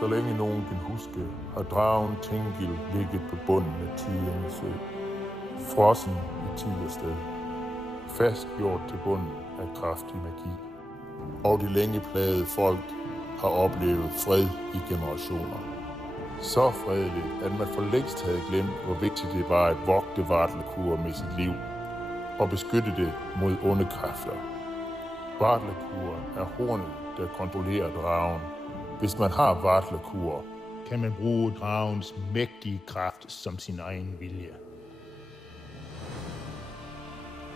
Så længe nogen kan huske, har dragen Tengil ligget på bunden af tidernes sø. Frossen i tid og sted. Fastgjort til bunden af kraftig magi. Og de længe plagede folk har oplevet fred i generationer. Så fredeligt, at man for længst havde glemt, hvor vigtigt det var at vogte Vartlekur med sit liv og beskytte det mod onde kræfter. Vartlekur er hornet, der kontrollerer dragen. Hvis man har Vartlekur, kan man bruge dragens mægtige kraft som sin egen vilje.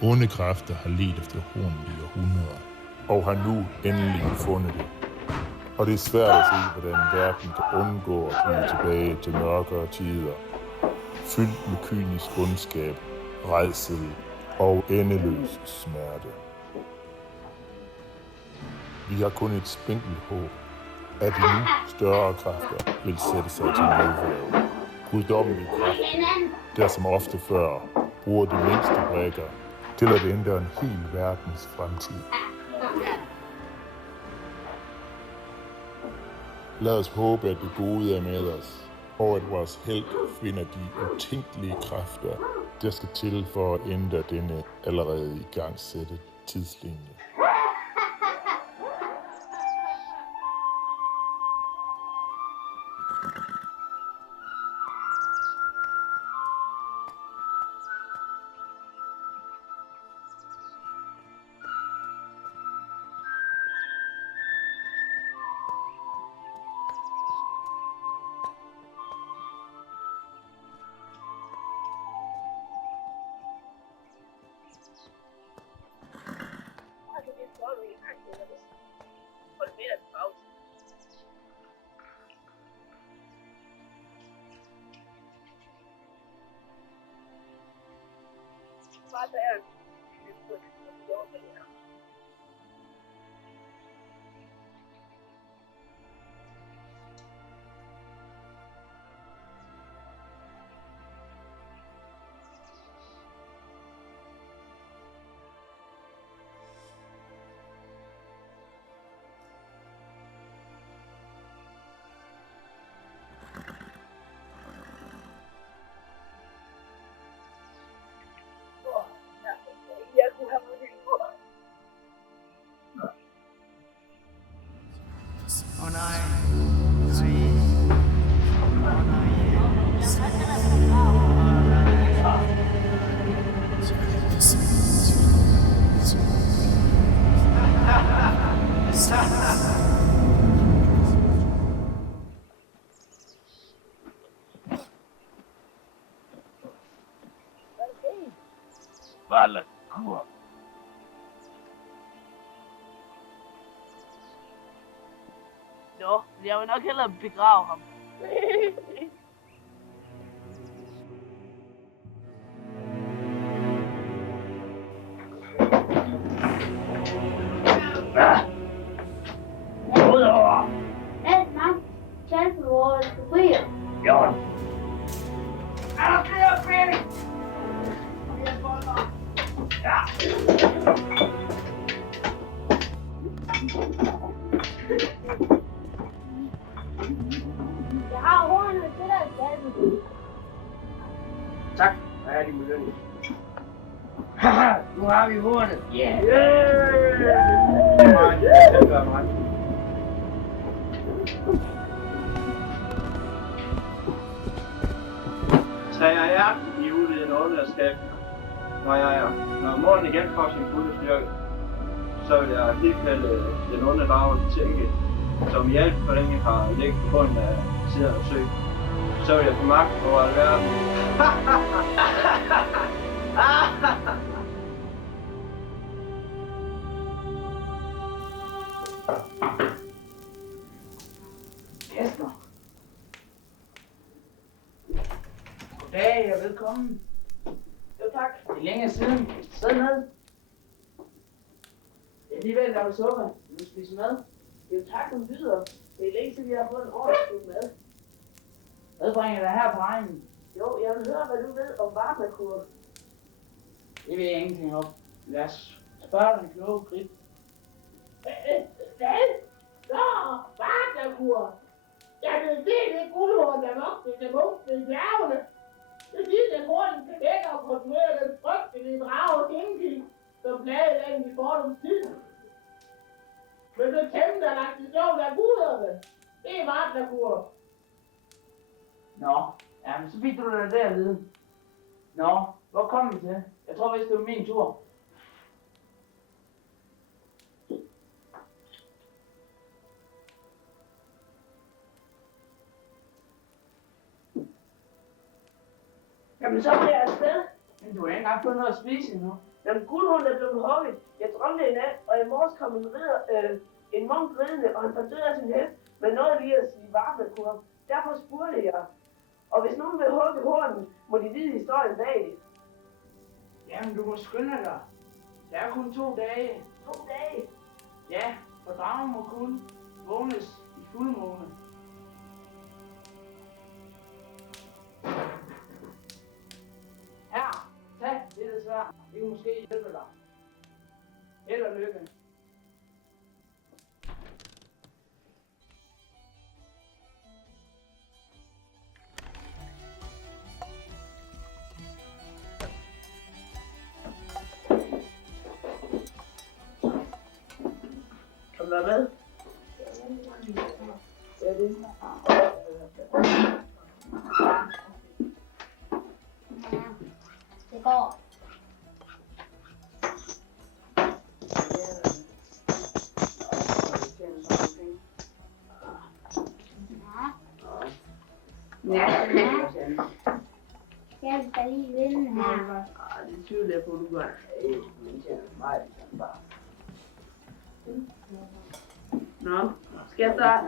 Onde kræfter har ledt efter hornet i århundreder, og har nu endelig fundet det. Og det er svært at se, hvordan verden kan undgå at blive tilbage til mørkere tider, fyldt med kynisk ondskab, rædsel og endeløs smerte. Vi har kun et spinkelt håb, at de nu større kræfter vil sætte sig til modværge. Guddommelige kræfter, der som ofte før bruger de mindste brækker til at ændre en hel verdens fremtid. Lad os håbe, at det gode er med os, og at vores held finder de utænkelige kræfter, der skal til for at ændre denne allerede igangsætte tidslinje. Vartlekur. Nå, jeg vil nok hellere begrave ham. Udover. Alt mand. Tjent med vores frier. Jorden. Er der flere penge? Ja. Jeg har hornet til dig i kassen. Tak. Hvad er din belønning? Haha, nu har vi hornet. Yeah. Det gør mig. Tager jeg i uligheden underskab, når månen igen får sin fulde styrke, så vil jeg tilkalde den onde drage Tengil, som i alt for længe har ligget på bunden af siden af sø. Så vil jeg få magt over alverden. Gæster. Goddag og velkommen. Jo tak. Det er længe siden. Sid ned. Jeg er lige ved at lave suppe. Vil du spise mad? Jo tak, hun byder. Det er længe siden, vi har fået en ordentlig mad. Hvad bringer dig her på egnen? Jo, jeg vil høre, hvad du ved om Vartlekur. Det ved jeg ingenting om. Lad os spørge den kloge Grib. Hvad? Nå, Vartlekur. Jeg vil se det guldhorn, der vokser til munken i bjergene. Det siger, at hornen kan dække og kontrollere den frygtelige drage Hengil, som plagede den i fordums tid. Men det kæmpe, der lagt i sjov af guderne, det er Vartlakur. Nå, jamen så fik du det der at vide. Nå, hvor kom vi til? Jeg tror vist, det var min tur. Jamen så var jeg afsted. Men du har ikke engang fået noget at spise endnu. Jamen guldhunden er blevet hugget. Jeg drømte en nat, og i morges kom en munk ridende, og han var død af sin hest, men nåede lige at sige Vartlakur. Derfor spurgte jeg. Og hvis nogen vil hugge hornen, må de vide historien bag det. Jamen du må skynde dig. Der er kun 2 dage. 2 dage? Ja, for dragen må kun vågnes i fuldmåne. Her, tag dette sværd. Det kan måske hjælpe dig. Held og lykke. Kan du være med? Ja, det Det går. Ja. Jeg skal lige vinde her. Det tvivler jeg på, du gør. Nå, skal jeg starte?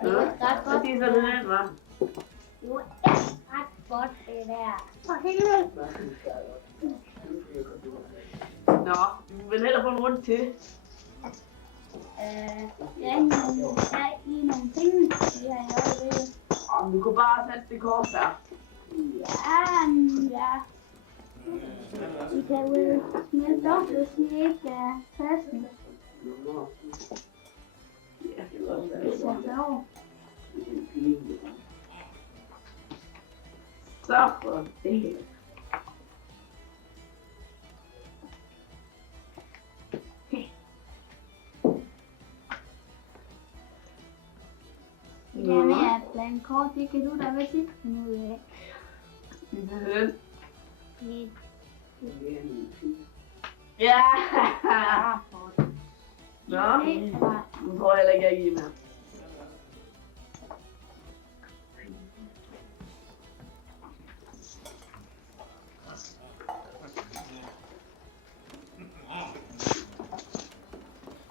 Det var ret godt. Det er sådan lidt, hva'? Det var ret godt, det der. For helvede. Nå, du vil hellere få en runde til. Ja, lige nogle ting. Det har jeg også ved. Om du kunne bare sætte det kort der. Ja. Vi kan vel smelte op, hvis vi ikke er passende. Ja, det var også Sæt over. så for det. Det der med at blande kort, det kan du da vist ikke finde ud af. Ja. Nå, nu tror jeg heller ikke, jeg giver mere.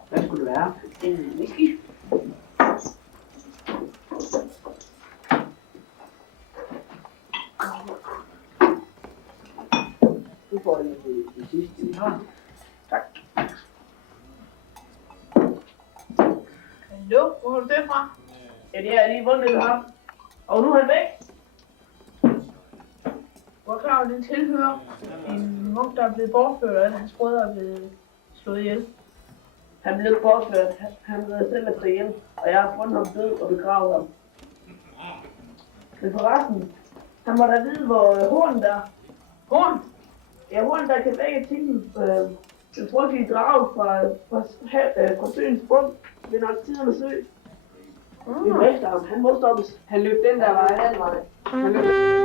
Hvad skulle det være? En whisky. Du får lige det sidste. Ja. Tak. Hallo, hvor har du det fra? Ja, det er lige vundet ham. Og nu er han væk. Hvor klar over, det tilhører en munk, der er blevet bortført, og hans brødre er blevet slået ihjel. Han blev bortført. Han blev selv efter ihjel, og jeg har fundet ham død og begravet ham. Men forresten, han må da vide, hvor hornen der. Horn? Ja, hornen der kan vække tingene. Den frygtelige drage fra søens bund ved nok tiderne sø. Vi må efter ham. Han må stoppes. Han løb den der vej, den vej. Han løb.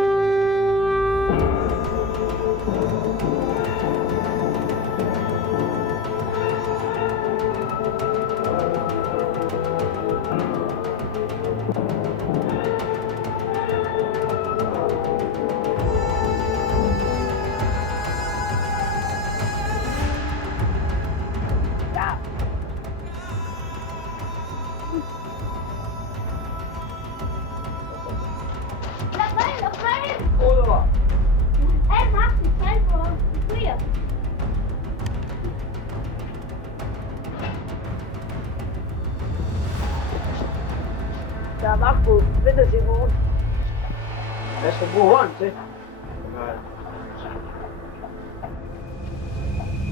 Der er vagtbud. Vent til i morgen. Hvad skal du bruge hånden til?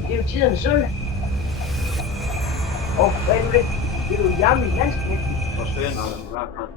Det er jo tidernes sølv. Hvad er nu det? Det er jo jamme i landskabet. Forsvinder den i hvert fald.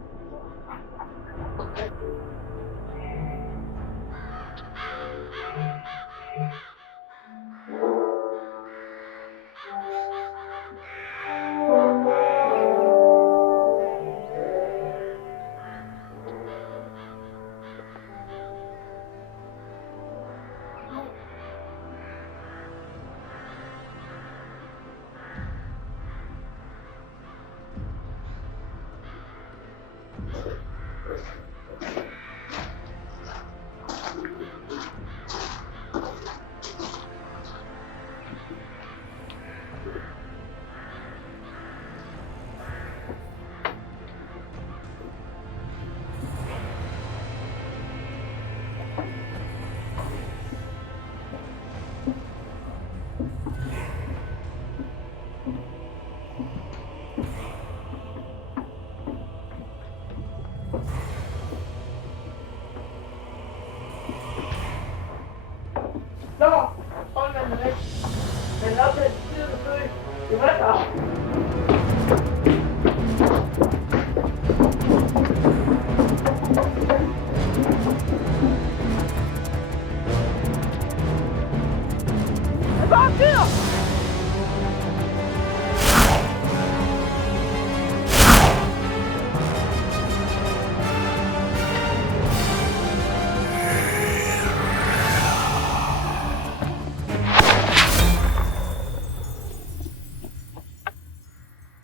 Troldmanden er væk. Men op til tidernes sølv. Det var der.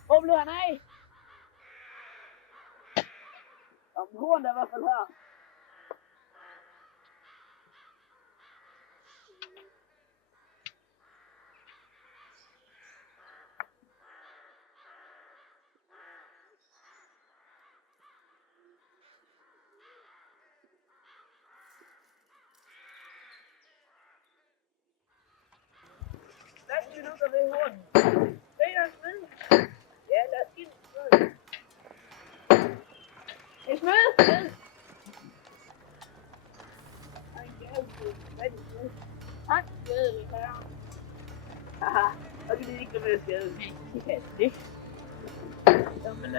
Hvor blev han af? Om horn der i hvert fald her. Lad os minutter ved hornen. Det er smed. Ja, lad os give den smed. Det er smed. Smed. Tak, skade det her. Haha, og det er ikke det med skade. Det kan jeg ikke. Jamen,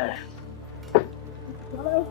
Hallo.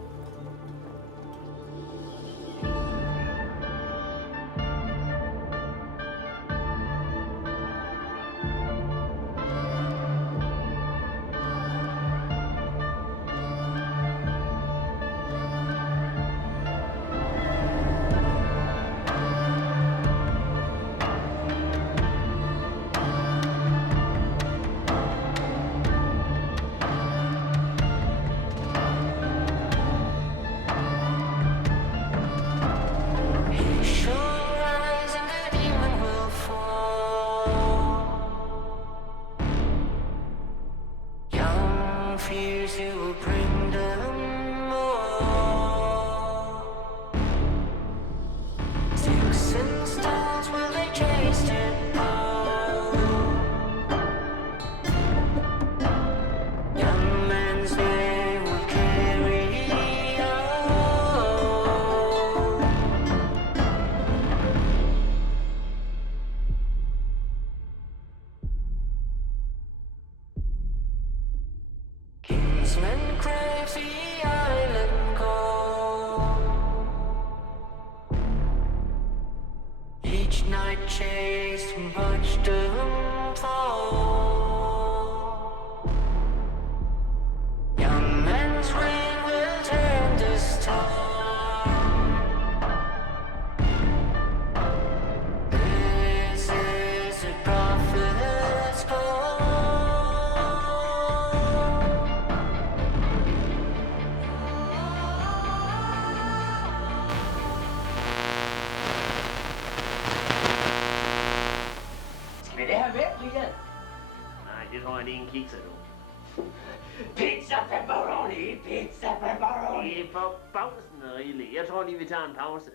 Vi tager en pause.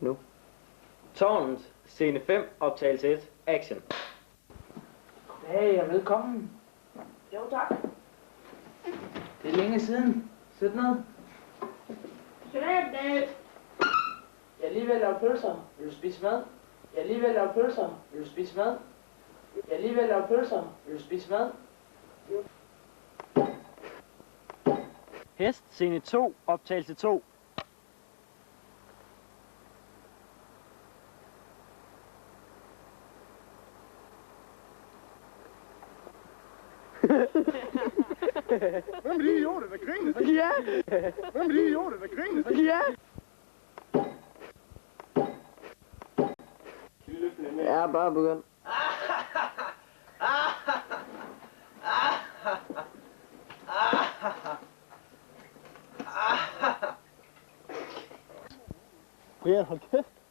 Nu. Tårnet, scene 5, optagelse 1, action. Hey, og velkommen. Jo, tak. Det er længe siden. Sæt ned. Slet. Jeg er lige ved at lave pølser. Vil du spise mad? Jeg er lige ved at lave pølser. Vil du spise mad? Jeg er lige ved at lave pølser. Vil du spise mad? Hest, scene 2, optagelse 2. Hvem er de idioter, der griner? Ja! Hvem er de idioter, der griner? Ja! Jeg er bare begyndt. Brian, hold kæft.